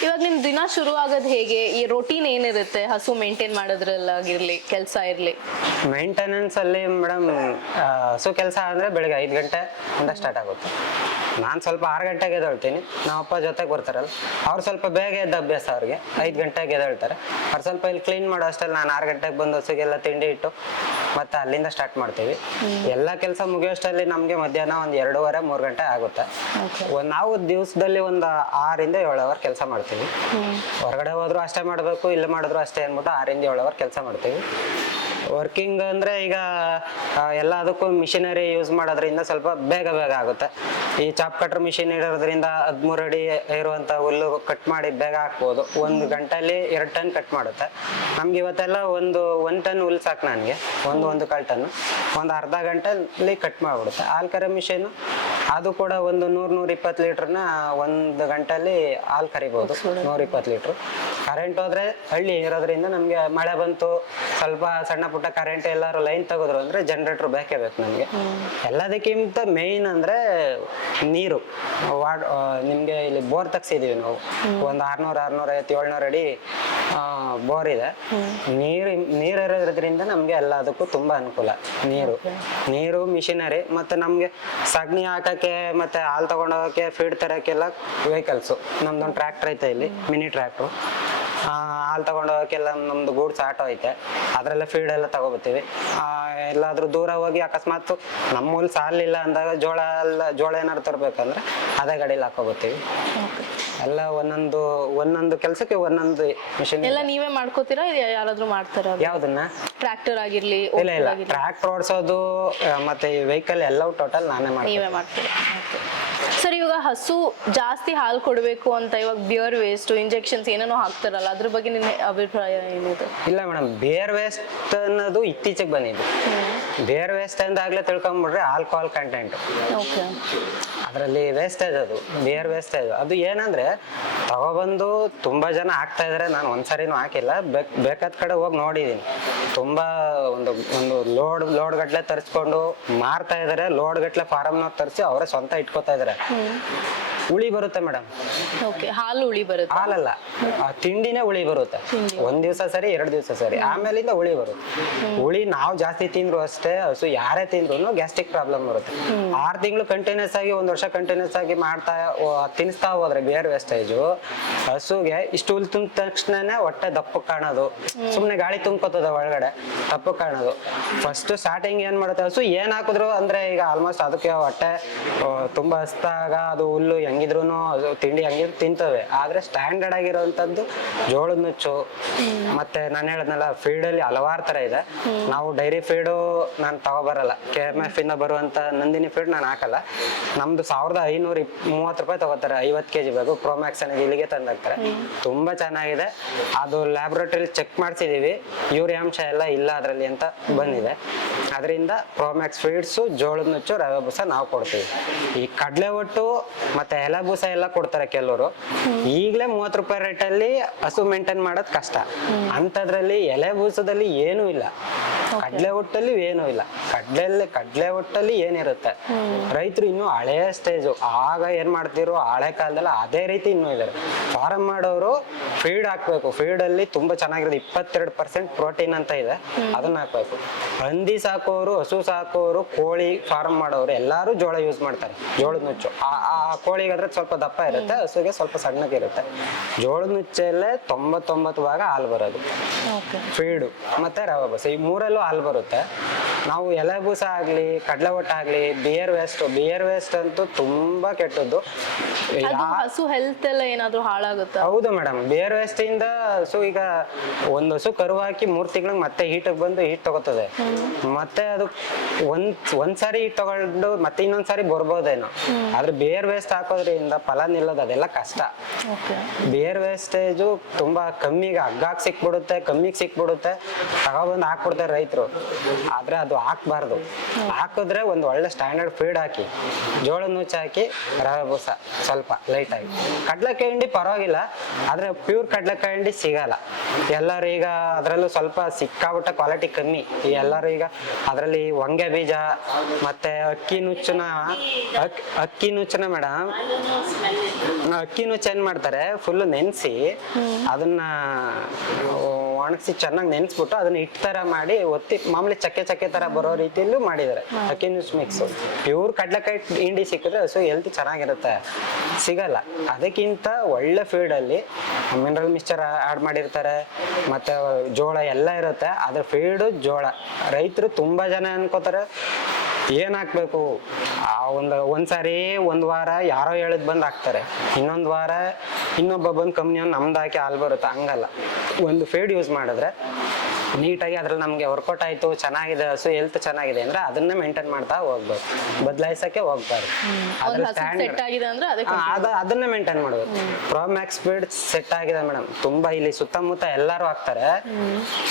ಇವಾಗ ನಿಮ್ ದಿನ ಶುರು ಆಗೋದು ಹೇಗೆ? ಈ ರೊಟೀನ್ ಏನಿರುತ್ತೆ ಹಸು ಮೇಂಟೈನ್ ಮಾಡೋದ್ರಲ್ಲಾಗಿರ್ಲಿ, ಕೆಲಸ ಇರ್ಲಿ? ಮೇಂಟೆನೆನ್ಸ್ ಅಲ್ಲಿ ಮೇಡಮ್, ಹಸು ಕೆಲಸ ಅಂದ್ರೆ ಬೆಳಿಗ್ಗೆ 5 ಗಂಟೆ ಇಂದ ಸ್ಟಾರ್ಟ್ ಆಗುತ್ತೆ. ನಾನು ಸ್ವಲ್ಪ 6 ಗಂಟೆಗೆ ಎದ್ದೇಳ್ತೀನಿ. ನಮ್ಮ ಅಪ್ಪ ಜೊತೆಗೆ ಬರ್ತಾರಲ್ಲ, ಅವ್ರು ಸ್ವಲ್ಪ ಬೇಗ ಎದ್ದ ಅಭ್ಯಾಸ ಅವ್ರಿಗೆ. 5 ಗಂಟೆಗೆ ಎದ್ದೇಳ್ತಾರೆ. ಅವ್ರು ಸ್ವಲ್ಪ ಇಲ್ಲಿ ಕ್ಲೀನ್ ಮಾಡೋ ಅಷ್ಟಲ್ಲಿ ನಾನು 6 ಗಂಟೆಗೆ ಬಂದು ಹಸುಗೆಲ್ಲ ತಿಂಡಿ ಇಟ್ಟು ಮತ್ತೆ ಅಲ್ಲಿಂದ ಸ್ಟಾರ್ಟ್ ಮಾಡ್ತೀವಿ. ಎಲ್ಲ ಕೆಲಸ ಮುಗಿಯೋಷ್ಟಲ್ಲಿ ನಮಗೆ ಮಧ್ಯಾಹ್ನ ಒಂದು 2:30-3 ಗಂಟೆ ಆಗುತ್ತೆ. ನಾವು ದಿವಸದಲ್ಲಿ ಒಂದು 6-7 ಅವರ್ ಕೆಲಸ ಮಾಡ್ತೀವಿ. ಹೊರಗಡೆ ಹೋದ್ರು ಅಷ್ಟೇ ಮಾಡಬೇಕು, ಇಲ್ಲಿ ಮಾಡಿದ್ರು ಅಷ್ಟೇ ಅಂದ್ಬಿಟ್ಟು 6-7 ಅವರ್ ಕೆಲಸ ಮಾಡ್ತೀವಿ. ವರ್ಕಿಂಗ್ ಅಂದ್ರೆ ಈಗ ಎಲ್ಲದಕ್ಕೂ ಮಿಷಿನರಿ ಯೂಸ್ ಮಾಡೋದ್ರಿಂದ ಸ್ವಲ್ಪ ಬೇಗ ಆಗುತ್ತೆ. ಈ ಚಾಪ್ ಕಟ್ರ್ ಮಿಷಿನ್ ಇರೋದ್ರಿಂದ 13 ಅಡಿ ಇರುವಂತ ಹುಲ್ಲು ಕಟ್ ಮಾಡಿ ಬೇಗ ಹಾಕ್ಬೋದು. 1 ಗಂಟೆಯಲ್ಲಿ 2 ಟನ್ ಕಟ್ ಮಾಡುತ್ತೆ. ನಮ್ಗೆ ಇವತ್ತೆಲ್ಲ 1 ಟನ್ ಹುಲ್ಲು ಸಾಕು ನನಗೆ, 1.25 ಟನ್. ಒಂದು ಅರ್ಧ ಗಂಟೆಯಲ್ಲಿ ಕಟ್ ಮಾಡ್ಬಿಡುತ್ತೆ. ಹಾಲು ಕರೆ ಮಿಷಿನ್ ಅದು ಕೂಡ ಒಂದು 100-120 ಲೀಟ್ರನ್ನ 1 ಗಂಟೆಯಲ್ಲಿ ಹಾಲು ಕರಿಬೋದು. 120 ಲೀಟ್ರ್. ಕರೆಂಟ್ ಹೋದ್ರೆ ಹಳ್ಳಿ ಇರೋದ್ರಿಂದ ನಮ್ಗೆ ಮಳೆ ಬಂತು, ಸ್ವಲ್ಪ ಸಣ್ಣ ಪುಟ್ಟ ಕರೆಂಟ್ ಎಲ್ಲಾರು ಲೈನ್ ತೆಗೆದ್ರು ಅಂದ್ರೆ ಜನರೇಟರ್ ಬೇಕೇ ಬೇಕು ನಮ್ಗೆ. ಎಲ್ಲದಕ್ಕಿಂತ ಮೇಯ್ನ್ ಅಂದ್ರೆ ನೀರು. ನಿಮ್ಗೆ ಇಲ್ಲಿ ಬೋರ್ ತಗ್ಸಿದೀವಿ ನಾವು. ಒಂದು 600-650-700 ಅಡಿ ಬೋರ್ ಇದೆ. ನೀರು ಇರೋದ್ರಿಂದ ನಮ್ಗೆ ಎಲ್ಲದಕ್ಕೂ ತುಂಬಾ ಅನುಕೂಲ. ನೀರು ಮಿಷಿನರಿ, ಮತ್ತೆ ನಮ್ಗೆ ಸಗಣಿ ಹಾಕಕ್ಕೆ ಮತ್ತೆ ಹಾಲು ತಗೊಂಡೋಗಕ್ಕೆ, ಫೀಡ್ ತರಕ್ಕೆಲ್ಲ ವೆಹಿಕಲ್ಸು. ನಮ್ದೊಂದು ಟ್ರ್ಯಾಕ್ಟರ್ ಐತೆ ಇಲ್ಲಿ, ಮಿನಿ ಟ್ರ್ಯಾಕ್ಟ್ರು. ಹಾಲು ತಗೊಂಡೋಗಕ್ಕೆಲ್ಲ ನಮ್ದು ಗೂಡ್ಸ್ ಆಟೋ ಐತೆ, ಅದರಲ್ಲ ಫೀಡ್ ಎಲ್ಲ ತಗೋಬತ್ತೀವಿ. ಎಲ್ಲಾದ್ರೂ ದೂರ ಹೋಗಿ ಅಕಸ್ಮಾತ್ ನಮ್ಮೂಲಿ ಸಾಲಿಲ್ಲ ಅಂದಾಗ ಜೋಳ ಏನಾದ್ರು ತರ್ಬೇಕಂದ್ರೆ ಅದೇ ಗಾಡಿಯಲ್ಲಿ ಹಾಕೋಬತ್ತೀವಿ. ಎಲ್ಲ ಒಂದೊಂದು ಕೆಲಸಕ್ಕೆ ಒಂದೊಂದು ಮಿಷಿನ್. ಎಲ್ಲ ನೀವೇ ಮಾಡ್ಕೋತೀರಾ, ಯಾರಾದ್ರೂ ಮಾಡ್ತಾರ? ಯಾವ್ದನ್ನ? ಟ್ರ್ಯಾಕ್ಟರ್ ಆಗಿರ್ಲಿ? ಇಲ್ಲ, ಟ್ರ್ಯಾಕ್ಟರ್ ಓಡಿಸೋದು ಮತ್ತೆ ಈ ವೆಹಿಕಲ್ ಎಲ್ಲವೂ ಟೋಟಲ್ ನಾನೇ ಮಾಡ್ತೀನಿ. ನೀವೇ ಮಾಡ್ತೀರಾ? ಸರ್, ಇವಾಗ ಹಸು ಜಾಸ್ತಿ ಹಾಲು ಕೊಡಬೇಕು ಅಂತ ಇವಾಗ ಬಿಯರ್ ವೇಸ್ಟ್, ಇಂಜೆಕ್ಷನ್ಸ್ ಏನೇನೋ ಹಾಕ್ತಾರಲ್ಲ, ಅದ್ರ ಬಗ್ಗೆ ನಿನ್ನ ಅಭಿಪ್ರಾಯ ಏನಿದೆ? ಇಲ್ಲ ಮೇಡಮ್, ಬಿಯರ್ ವೇಸ್ಟ್ ಅನ್ನೋದು ಇತ್ತೀಚೆಗೆ ಬಂದಿದ್ದು. ಬಿಯರ್ ವೇಸ್ಟ್ ಅಂದಾಗ್ಲೇ ತಿಳ್ಕೊಂಡ್ಬಿಟ್ರೆ ಆಲ್ಕೋಹಾಲ್ ಕಂಟೆಂಟ್ ಅದರಲ್ಲಿ ವೇಸ್ಟೇಜ್. ಅದು ಬಿಯರ್ ವೇಸ್ಟೇಜ್. ಅದು ಏನಂದ್ರೆ ತಗೊಬಂದು ತುಂಬಾ ಜನ ಹಾಕ್ತಾ ಇದಾರೆ. ನಾನು ಒಂದ್ಸರಿನೂ ಹಾಕಿಲ್ಲ, ಬೇಕಾದ ಕಡೆ ಹೋಗಿ ನೋಡಿದೀನಿ. ತುಂಬಾ ಒಂದು ಲೋಡ್ ಗಟ್ಲೆ ತರಿಸ್ಕೊಂಡು ಮಾರ್ತಾ ಇದಾರೆ. ಲೋಡ್ ಗಟ್ಲೆ ಫಾರಮ್ನ ತರಿಸಿ ಅವರೇ ಸ್ವಂತ ಇಟ್ಕೋತಾ ಇದಾರೆ. ಹುಳಿ ಬರುತ್ತೆ ಮೇಡಮ್. ಹಾಲು ಹುಳಿ ಬರುತ್ತೆ? ಹಾಲಲ್ಲ, ತಿಂಡಿನೇ ಹುಳಿ ಬರುತ್ತೆ. 1 ದಿವಸ ಸರಿ, 2 ದಿವಸ ಸರಿ, ಆಮೇಲಿಂದ ಹುಳಿ ಬರುತ್ತೆ. ಹುಳಿ ನಾವು ಜಾಸ್ತಿ ತಿಂದ್ರು ಅಷ್ಟೇ, ಹಸು ಯಾರೇ ತಿಂದ್ರು ಗ್ಯಾಸ್ಟ್ರಿಕ್ ಪ್ರಾಬ್ಲಮ್ ಬರುತ್ತೆ. 6 ತಿಂಗಳು ಕಂಟಿನ್ಯೂಸ್ ಆಗಿ, 1 ವರ್ಷ ಕಂಟಿನ್ಯೂಸ್ ಆಗಿ ತಿನ್ನಿಸ್ತಾ ಹೋದ್ರೆ ಬಿಯರ್ ವೇಸ್ಟೇಜು ಹಸುಗೆ ಇಷ್ಟು ಹುಲ್ ತುಂಬ ತಕ್ಷಣನೇ ಹೊಟ್ಟೆ ದಪ್ಪ ಕಾಣೋದು, ಸುಮ್ನೆ ಗಾಳಿ ತುಂಬ್ಕೋತದ ಒಳಗಡೆ, ದಪ್ಪ ಕಾಣೋದು. ಫಸ್ಟ್ ಸ್ಟಾರ್ಟಿಂಗ್ ಏನ್ ಮಾಡುತ್ತೆ ಹಸು, ಏನ್ ಹಾಕಿದ್ರು ಅಂದ್ರೆ ಈಗ ಆಲ್ಮೋಸ್ಟ್ ಅದಕ್ಕೆ ಹೊಟ್ಟೆ ತುಂಬಾ ಹಸ್ದಾಗ ಅದು ಹುಲ್ಲು ಹೆಂಗಿದ್ರು ತಿಂಡಿ ಹೆಂಗಿದ್ರು ತಿಂತವೆ. ಆದ್ರೆ ಸ್ಟ್ಯಾಂಡರ್ಡ್ ಆಗಿರೋಂಥದ್ದು ಜೋಳದ ನುಚ್ಚು, ಮತ್ತೆ ನಾನು ಹೇಳಿದ್ನಲ್ಲ ಫೀಡ್ ಅಲ್ಲಿ ಹಲವಾರು ತರ ಇದೆ. ನಾವು ಡೈರಿ ಫೀಡು ನಾನು ತಗೋಬರಲ್ಲ. KMF ಇಂದ ಬರುವಂತ ನಂದಿನಿ ಫೀಡ್ ನಾನು ಹಾಕಲ್ಲ. ನಮ್ದು 1530 ರೂಪಾಯಿ ತಗೋತಾರೆ 50 kg ಬೇಕು. ಪ್ರೋಮ್ಯಾಕ್ಸ್ ಅನ್ನೋದು ಇಲ್ಲಿಗೆ ತಂದಾಕ್ತಾರೆ. ತುಂಬಾ ಚೆನ್ನಾಗಿದೆ. ಅದು ಲ್ಯಾಬ್ರೇಟರಿ ಚೆಕ್ ಮಾಡ್ಸಿದೀವಿ, ಯೂರಿಯಾ ಅಂಶ ಎಲ್ಲ ಇಲ್ಲ ಅದ್ರಲ್ಲಿ ಅಂತ ಬಂದಿದೆ. ಅದರಿಂದ ಪ್ರೋಮ್ಯಾಕ್ಸ್ ಫೀಡ್ಸು, ಜೋಳದ ನುಚ್ಚು, ರವೆ ಬೂಸ ನಾವು ಕೊಡ್ತೀವಿ. ಈ ಕಡಲೆ ಒಟ್ಟು ಮತ್ತೆ ಎಲೆ ಬೂಸ ಎಲ್ಲ ಕೊಡ್ತಾರೆ ಕೆಲವರು. ಈಗಲೇ 30 ರೂಪಾಯಿ ರೇಟಲ್ಲಿ ಹಸು ಮೇಂಟೈನ್ ಮಾಡೋದು ಕಷ್ಟ. ಅಂತದ್ರಲ್ಲಿ ಎಲೆ ಬೂಸದಲ್ಲಿ ಏನೂ ಇಲ್ಲ, ಕಡಲೆ ಒಟ್ಟಲ್ಲಿ ಏನೂ ಇಲ್ಲ. ಕಡಲೆ ಒಟ್ಟಲ್ಲಿ ಏನಿರುತ್ತೆ. ರೈತರು ಇನ್ನು ಹಳೆ ಸ್ಟೇಜು, ಆಗ ಏನ್ ಮಾಡ್ತಿರೋ ಹಳೆ ಕಾಲದಲ್ಲಿ ಅದೇ ರೀತಿ ಇನ್ನೂ ಇದಾರೆ. ಫಾರಂ ಮಾಡೋರು ಫೀಡ್ ಹಾಕ್ಬೇಕು. ಫೀಡ್ ಅಲ್ಲಿ ತುಂಬಾ ಚೆನ್ನಾಗಿರೋದು 22% ಪ್ರೋಟೀನ್ ಅಂತ ಇದೆ, ಅದನ್ನ ಹಾಕ್ಬೇಕು. ಹಂದಿ ಸಾಕೋರು, ಹಸು ಸಾಕೋರು, ಕೋಳಿ ಫಾರಂ ಮಾಡೋರು ಎಲ್ಲಾರು ಜೋಳ ಯೂಸ್ ಮಾಡ್ತಾರೆ. ಜೋಳದ ನುಚ್ಚು ಆ ಕೋಳಿಗಾದ್ರೆ ಸ್ವಲ್ಪ ದಪ್ಪ ಇರುತ್ತೆ, ಹಸುಗೆ ಸ್ವಲ್ಪ ಸಣ್ಣಗಿರುತ್ತೆ. ಜೋಳದ ನುಚ್ಚಲ್ಲೇ 99 ಭಾಗ ಹಾಲು ಬರೋದು. ಫೀಡು ಮತ್ತೆ ರವೆ ಬಸ, ಈ ಮೂರಲ್ಲೂ ವರ್ಷದಲ್ಲೂ ಹಾಲು ಬರುತ್ತೆ. ನಾವು ಎಲೆಬೂಸ ಆಗಲಿ ಕಡಲೆ ಒಟ್ಟು ಆಗಲಿ ಬಿಯರ್ ವೇಸ್ಟ್ ಅಂತೂ ತುಂಬಾ ಕೆಟ್ಟದ್ದು. ಅದು ಹಸು ಹೆಲ್ತ್ ಎಲ್ಲ ಏನಾದ್ರು ಹಾಳಾಗುತ್ತಾ? ಹೌದು ಮೇಡಮ್, ಬಿಯರ್ ವೇಸ್ಟ್ ಇಂದ ಹಸು ಈಗ ಒಂದು ಹಸು ಕರು ಹಾಕಿ 3 ತಿಂಗಳಿಗೆ ಮತ್ತೆ ಹೀಟ್ ಬಂದು ಹೀಟ್ ತಗೋತದೆ. ಮತ್ತೆ ಅದು ಒಂದ್ಸಾರಿ ಹೀಟ್ ತಗೊಂಡು ಮತ್ತೆ ಇನ್ನೊಂದ್ಸಾರಿ ಬರ್ಬೋದೇನೋ. ಆದ್ರೆ ಬಿಯರ್ ವೇಸ್ಟ್ ಹಾಕೋದ್ರಿಂದ ಫಲ ನಿಲ್ಲೋದು ಅದೆಲ್ಲ ಕಷ್ಟ. ಬಿಯರ್ ವೇಸ್ಟೇಜು ತುಂಬಾ ಕಮ್ಮಿಗೆ ಹಗ್ಗಾಕ್ ಸಿಕ್ಬಿಡುತ್ತೆ, ಕಮ್ಮಿಗೆ ಸಿಕ್ಬಿಡುತ್ತೆ, ತಗೊಬಂದು ಹಾಕ್ಬಿಡ್ತಾರೆ ರೈತರು. ಆದ್ರೆ ಅದು ಹಾಕ್ಬಾರ್ದು. ಹಾಕಿದ್ರೆ ಒಂದು ಒಳ್ಳೆ ಸ್ಟ್ಯಾಂಡರ್ಡ್ ಫೀಡ್ ಹಾಕಿ, ಜೋಳದ ನುಚ್ಚು ಹಾಕಿ, ರವೆ ಬೂಸ ಸ್ವಲ್ಪ ಲೈಟ್ ಆಗಿ. ಕಡ್ಲೆಕಾಯಿ ಹಿಂಡಿ ಪರವಾಗಿಲ್ಲ, ಆದ್ರೆ ಪ್ಯೂರ್ ಕಡ್ಲೆಕಾಯಿ ಹಿಂಡಿ ಸಿಗಲ್ಲ. ಎಲ್ಲರೂ ಈಗ ಅದರಲ್ಲೂ ಸ್ವಲ್ಪ ಸಿಕ್ಕಾಬಿಟ್ಟ ಕ್ವಾಲಿಟಿ ಕಮ್ಮಿ. ಎಲ್ಲರೂ ಈಗ ಅದರಲ್ಲಿ ಹೊಂಗೆ ಬೀಜ ಮತ್ತೆ ಅಕ್ಕಿ ನುಚ್ಚನ್ನ ಮೇಡಮ್, ಅಕ್ಕಿ ನುಚ್ಚು ಏನ್ ಮಾಡ್ತಾರೆ, ಫುಲ್ ನೆನೆಸಿ ಅದನ್ನ ಒಣಗಿಸಿ ಚೆನ್ನಾಗಿ ನೆನೆಸ್ಬಿಟ್ಟು ಅದನ್ನ ಹಿಟ್ಟು ತರ ಮಾಡಿ ಒತ್ತಿ ಮಾಮೂಲಿ ಚಕ್ಕೆ ತರ ಬರೋ ರೀತಿಯಲ್ಲೂ ಮಾಡಿದ್ದಾರೆ. ಅಕ್ಕಿ ನುಚ್ಚು ಮಿಕ್ಸ್. ಪ್ಯೂರ್ ಕಡ್ಲೆಕಾಯಿ ಹಿಂಡಿ ಸಿಕ್ಕಿದ್ರೆ ಹಸು ಹೆಲ್ತ್ ಚೆನ್ನಾಗಿರುತ್ತೆ, ಸಿಗಲ್ಲ. ಅದಕ್ಕಿಂತ ಒಳ್ಳೆ ಫೀಡ್ ಅಲ್ಲಿ ಮಿನರಲ್ ಮಿಕ್ಸ್ಚರ್ ಆಡ್ ಮಾಡಿರ್ತಾರೆ, ಮತ್ತೆ ಜೋಳ ಎಲ್ಲ ಇರುತ್ತೆ. ಅದ್ರ ಫೀಡು ಜೋಳ. ರೈತರು ತುಂಬಾ ಜನ ಅನ್ಕೋತಾರೆ ಏನ್ ಹಾಕ್ಬೇಕು, ಒಂದ್ಸಾರಿ ಒಂದ್ ವಾರ ಯಾರೋ ಹೇಳಿದ್ ಬಂದ್ ಹಾಕ್ತಾರೆ, ಇನ್ನೊಂದ್ ವಾರ ಇನ್ನೊಬ್ಬ ಬಂದ್ ಕಂಪ್ನಿ ನಮ್ದು ಹಾಕಿ ಹಾಲು ಬರುತ್ತೆ. ಹಂಗಲ್ಲ, ಒಂದು ಫೀಡ್ ಯೂಸ್ ಮಾಡಿದ್ರೆ ನೀಟಾಗಿ ಅದ್ರಲ್ಲಿ ನಮ್ಗೆ ವರ್ಕೌಟ್ ಆಯ್ತು, ಚೆನ್ನಾಗಿದೆ, ಹಸು ಹೆಲ್ತ್ ಚೆನ್ನಾಗಿದೆ ಅಂದ್ರೆ ಅದನ್ನೇ ಮೇಂಟೈನ್ ಮಾಡ್ತಾ ಹೋಗ್ಬೇಕು, ಬದಲಾಯಿಸಕ್ಕೆ ಹೋಗ್ಬಾರ್ದು. ಅದನ್ನೇ ಮೇಂಟೈನ್ ಮಾಡ್ಬೇಕು. ಪ್ರೋಮ್ಯಾಕ್ಸ್ ಫೀಡ್ ಸೆಟ್ ಆಗಿದೆ ಮೇಡಮ್. ತುಂಬಾ ಇಲ್ಲಿ ಸುತ್ತಮುತ್ತ ಎಲ್ಲಾರು ಹಾಕ್ತಾರೆ.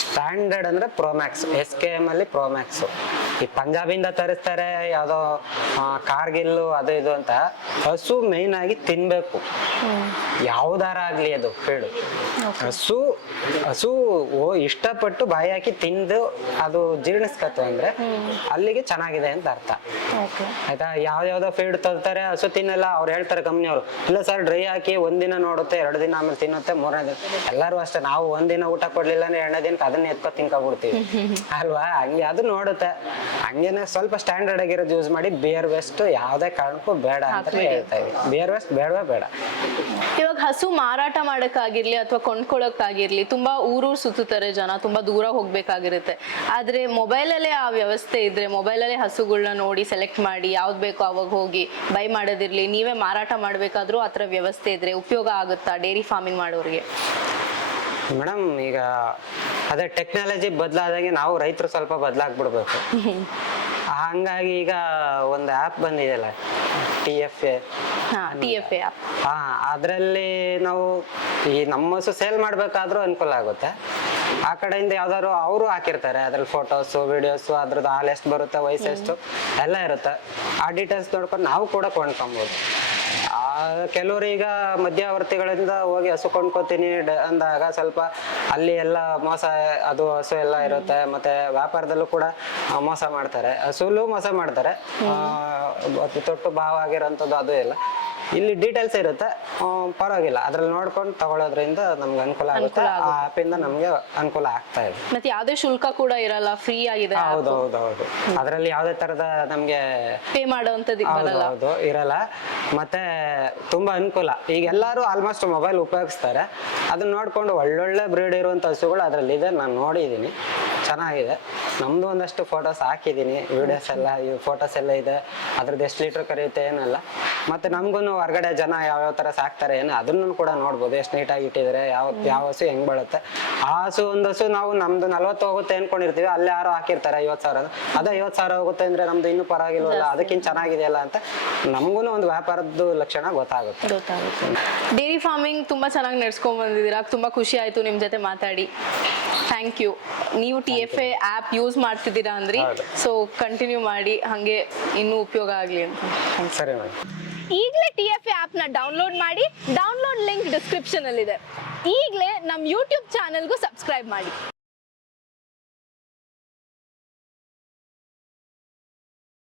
ಸ್ಟ್ಯಾಂಡರ್ಡ್ ಅಂದ್ರೆ ಪ್ರೋಮ್ಯಾಕ್ಸ್, SKM ಅಲ್ಲಿ ಪ್ರೋಮ್ಯಾಕ್ಸ್. ಈ ಪಂಜಾಬಿಂದ ತರಿಸ್ತಾರೆ ಯಾವ್ದೋ ಕಾರ್ಗಿಲ್ಲು ಅದು ಇದು ಅಂತ. ಹಸು ಮೇನ್ ಆಗಿ ತಿನ್ಬೇಕು, ಯಾವ್ದಾರ ಆಗ್ಲಿ ಅದು ಫೀಡ್. ಹಸು ಇಷ್ಟಪಟ್ಟು ಬಾಯಿ ಹಾಕಿ ತಿಂದು ಅದು ಜೀರ್ಣಿಸ್ಕತ್ತು ಅಂದ್ರೆ ಅಲ್ಲಿಗೆ ಚೆನ್ನಾಗಿದೆ ಅಂತ ಅರ್ಥ. ಆಯ್ತಾ? ಯಾವ್ದಾವ್ದೋ ಫೀಡ್ ತರ್ತಾರೆ, ಹಸು ತಿನ್ನಲ್ಲ. ಅವ್ರು ಹೇಳ್ತಾರೆ ಕಂಪ್ನಿಯವರು, ಇಲ್ಲ ಸರ್ ಡ್ರೈ ಹಾಕಿ ಒಂದಿನ ನೋಡುತ್ತೆ, 2 ದಿನ ಆಮೇಲೆ ತಿನ್ನುತ್ತೆ, 3ನೇ ದಿನ. ಎಲ್ಲರೂ ಅಷ್ಟೇ, ನಾವು ಒಂದಿನ ಊಟ ಕೊಡ್ಲಿಲ್ಲ ಅಂದ್ರೆ 2ನೇ ದಿನಕ್ಕೆ ಅದನ್ನ ಎತ್ಕೊ ತಿನ್ಕೊಬಿಡ್ತೀವಿ ಅಲ್ವಾ? ಹಂಗೆ ಅದು ನೋಡುತ್ತೆ. ಹಂಗೇನೆ ಸ್ವಲ್ಪ ಸ್ಟ್ಯಾಂಡರ್ಡ್ ಆಗಿರೋದು ಯೂಸ್ ಮಾಡಿ. ಬಿಯರ್ ವೇಸ್ಟ್ ಯಾವ್ದೇ ಕಾರಣಕ್ಕೂ ಬೇಡ ಅಂತ ಹೇಳ್ತಾ ಇವಿ. ಬಿಯರ್ ವೇಸ್ಟ್ ಬೇಡವೇ ಬೇಡ. ಇವಾಗ ಹಸು ಮಾರಾಟ ಮಾಡಕ್ಕಾಗಿರ್ಲಿ ಅಥವಾ ಕೊಂಡ್ಕೊಳಕ್ಕಾಗಿರ್ಲಿ ತುಂಬಾ ಊರೂರು ಸುತ್ತುತ್ತಾರೆ ಜನ, ತುಂಬಾ ದೂರ ಹೋಗ್ಬೇಕಾಗಿರುತ್ತೆ. ಆದ್ರೆ ಮೊಬೈಲಲ್ಲೇ ಆ ವ್ಯವಸ್ಥೆ ಇದ್ರೆ, ಮೊಬೈಲಲ್ಲೇ ಹಸುಗಳನ್ನ ನೋಡಿ ಸೆಲೆಕ್ಟ್ ಮಾಡಿ ಯಾವ್ದು ಬೇಕೋ ಅವಾಗ ಹೋಗಿ ಬೈ ಮಾಡೋದಿರ್ಲಿ, ನೀವೇ ಮಾರಾಟ ಮಾಡ್ಬೇಕಾದ್ರೂ ಆತರ ವ್ಯವಸ್ಥೆ ಇದ್ರೆ ಉಪಯೋಗ ಆಗುತ್ತಾ ಡೈರಿ ಫಾರ್ಮಿಂಗ್ ಮಾಡೋರಿಗೆ? ಮೇಡಮ್, ಈಗ ಅದೇ ಟೆಕ್ನಾಲಜಿ ಬದಲಾದಂಗೆ ನಾವು ರೈತರು ಸ್ವಲ್ಪ ಬದಲಾಗ್ಬಿಡ್ಬೇಕು. ಹಂಗಾಗಿ ಈಗ ಒಂದು ಆ್ಯಪ್ ಬಂದಿದೆಯಲ್ಲ, TFA ಆ್ಯಪ್. ಅದರಲ್ಲಿ ನಾವು ಈ ನಮ್ಮ ಹಸು ಸೇಲ್ ಮಾಡ್ಬೇಕಾದ್ರೂ ಅನುಕೂಲ ಆಗುತ್ತೆ. ಆ ಕಡೆಯಿಂದ ಯಾವ್ದಾದ್ರು ಅವರು ಹಾಕಿರ್ತಾರೆ, ಅದ್ರಲ್ಲಿ ಫೋಟೋಸು ವಿಡಿಯೋಸು, ಅದ್ರದ್ದು ಹಾಲು ಎಷ್ಟು ಬರುತ್ತೆ, ವಯಸ್ಸು ಎಷ್ಟು ಎಲ್ಲ ಇರುತ್ತೆ. ಆ ಡೀಟೇಲ್ಸ್ ನೋಡ್ಕೊಂಡು ನಾವು ಕೂಡ ಕೊಂಡ್ಕೊಬೋದು. ಕೆಲವರು ಈಗ ಮಧ್ಯವರ್ತಿಗಳಿಂದ ಹೋಗಿ ಹಸು ಕೊಂಡ್ಕೋತೀನಿ ಅಂದಾಗ ಸ್ವಲ್ಪ ಅಲ್ಲಿ ಎಲ್ಲ ಮೋಸ, ಅದು ಹಸು ಎಲ್ಲ ಇರುತ್ತೆ. ಮತ್ತೆ ವ್ಯಾಪಾರದಲ್ಲೂ ಕೂಡ ಮೋಸ ಮಾಡ್ತಾರೆ, ಹಸುಲು ಮೋಸ ಮಾಡ್ತಾರೆ. ತೊಟ್ಟು ಭಾವ ಆಗಿರೋಂಥದ್ದು ಅದು ಎಲ್ಲ ಇಲ್ಲಿ ಡೀಟೇಲ್ಸ್ ಇರುತ್ತೆ. ಪರವಾಗಿಲ್ಲ, ಅದ್ರಲ್ಲಿ ನೋಡ್ಕೊಂಡು ತಗೊಳ್ಳೋದ್ರಿಂದ ನಮ್ಗೆ ಅನುಕೂಲ ಆಗುತ್ತೆ. ಆ ಆಪ್ ಇಂದ ನಮ್ಗೆ ಅನುಕೂಲ ಆಗ್ತಾ ಇದೆ. ಮತ್ತೆ ಯಾವುದೇ ಶುಲ್ಕ ಕೂಡ ಇರಲ್ಲ, ಫ್ರೀ ಆಗಿದೆ. ಹೌದು. ಅದ್ರಲ್ಲಿ ಯಾವುದೇ ತರದ ನಮ್ಗೆ ಪೇ ಮಾಡುವಂತದ್ದು ಇರಲ್ಲ. ಮತ್ತೆ ತುಂಬಾ ಅನುಕೂಲ. ಈಗ ಎಲ್ಲರೂ ಆಲ್ಮೋಸ್ಟ್ ಮೊಬೈಲ್ ಉಪಯೋಗಿಸ್ತಾರೆ. ಅದನ್ನ ನೋಡ್ಕೊಂಡು ಒಳ್ಳೊಳ್ಳೆ ಬ್ರೀಡ್ ಇರುವಂತ ಹಸುಗಳು ಅದ್ರಲ್ಲಿ ಇದೆ, ನಾನು ನೋಡಿದೀನಿ, ಚೆನ್ನಾಗಿದೆ. ನಮ್ದು ಒಂದಷ್ಟು ಫೋಟೋಸ್ ಹಾಕಿದೀನಿ, ವಿಡಿಯೋಸ್ ಎಲ್ಲ, ಫೋಟೋಸ್ ಎಲ್ಲ ಇದೆ. ಅದ್ರದ್ದು ಎಷ್ಟು ಲೀಟರ್ ಕರೆಯುತ್ತೆ ಏನಲ್ಲ. ಮತ್ತೆ ನಮ್ಗೂ ಹೊರಗಡೆ ಜನ ಯಾವ್ಯಾವ ತರ ಸಾಕ್ತಾರೆ ಏನು ಅದನ್ನು ಕೂಡ ನೋಡ್ಬೋದು. ಎಷ್ಟು ನೀಟಾಗಿ ಇಟ್ಟಿದ್ದಾರೆ, ಯಾವ ಹಸು ಹೆಂಗ್ ಬಳುತ್ತೆ. ಆ ಹಸು ಒಂದು ಹಸು ನಾವು ನಮ್ದು 40 ಹೋಗುತ್ತೆ ಅನ್ಕೊಂಡಿರ್ತೀವಿ, ಅಲ್ಲಿ ಯಾರೋ ಹಾಕಿರ್ತಾರೆ 50,000. ಅದೇ 50,000 ಹೋಗುತ್ತೆ ಅಂದ್ರೆ ನಮ್ದು ಇನ್ನೂ ಪರವಾಗಿಲ್ವಲ್ಲ, ಅದಕ್ಕಿಂತ ಚೆನ್ನಾಗಿದೆಯಲ್ಲ ಅಂತ ನಮಗೂ ಒಂದು ವ್ಯಾಪಾರದ್ದು ಲಕ್ಷಣ ಗೊತ್ತಾಗುತ್ತೆ. ಡೈರಿ ಫಾರ್ಮಿಂಗ್ ತುಂಬಾ ಚೆನ್ನಾಗಿ ನಡ್ಸ್ಕೊಂಡ್ ಬಂದಿದ್ದೀರಾ. ತುಂಬಾ ಖುಷಿ ಆಯ್ತು ನಿಮ್ ಜೊತೆ ಮಾತಾಡಿ. Thank you. ನೀವು TFA ಆ್ಯಪ್ ಯೂಸ್ ಮಾಡ್ತಿದ್ದೀರಾ ಅಂದ್ರಿ, ಸೊ ಕಂಟಿನ್ಯೂ ಮಾಡಿ, ಹಂಗೆ ಇನ್ನೂ ಉಪಯೋಗ ಆಗ್ಲಿ ಅಂತ. ಸರಿ ಮೇಡಮ್. ಈಗಲೇ TFA ಆ್ಯಪ್ನ ಡೌನ್ಲೋಡ್ ಮಾಡಿ. ಡೌನ್ಲೋಡ್ ಲಿಂಕ್ ಡಿಸ್ಕ್ರಿಪ್ಷನ್ ಅಲ್ಲಿ ಇದೆ. ಈಗಲೇ ನಮ್ಮ YouTube ಚಾನೆಲ್ಗೂ ಸಬ್ಸ್ಕ್ರೈಬ್ ಮಾಡಿ.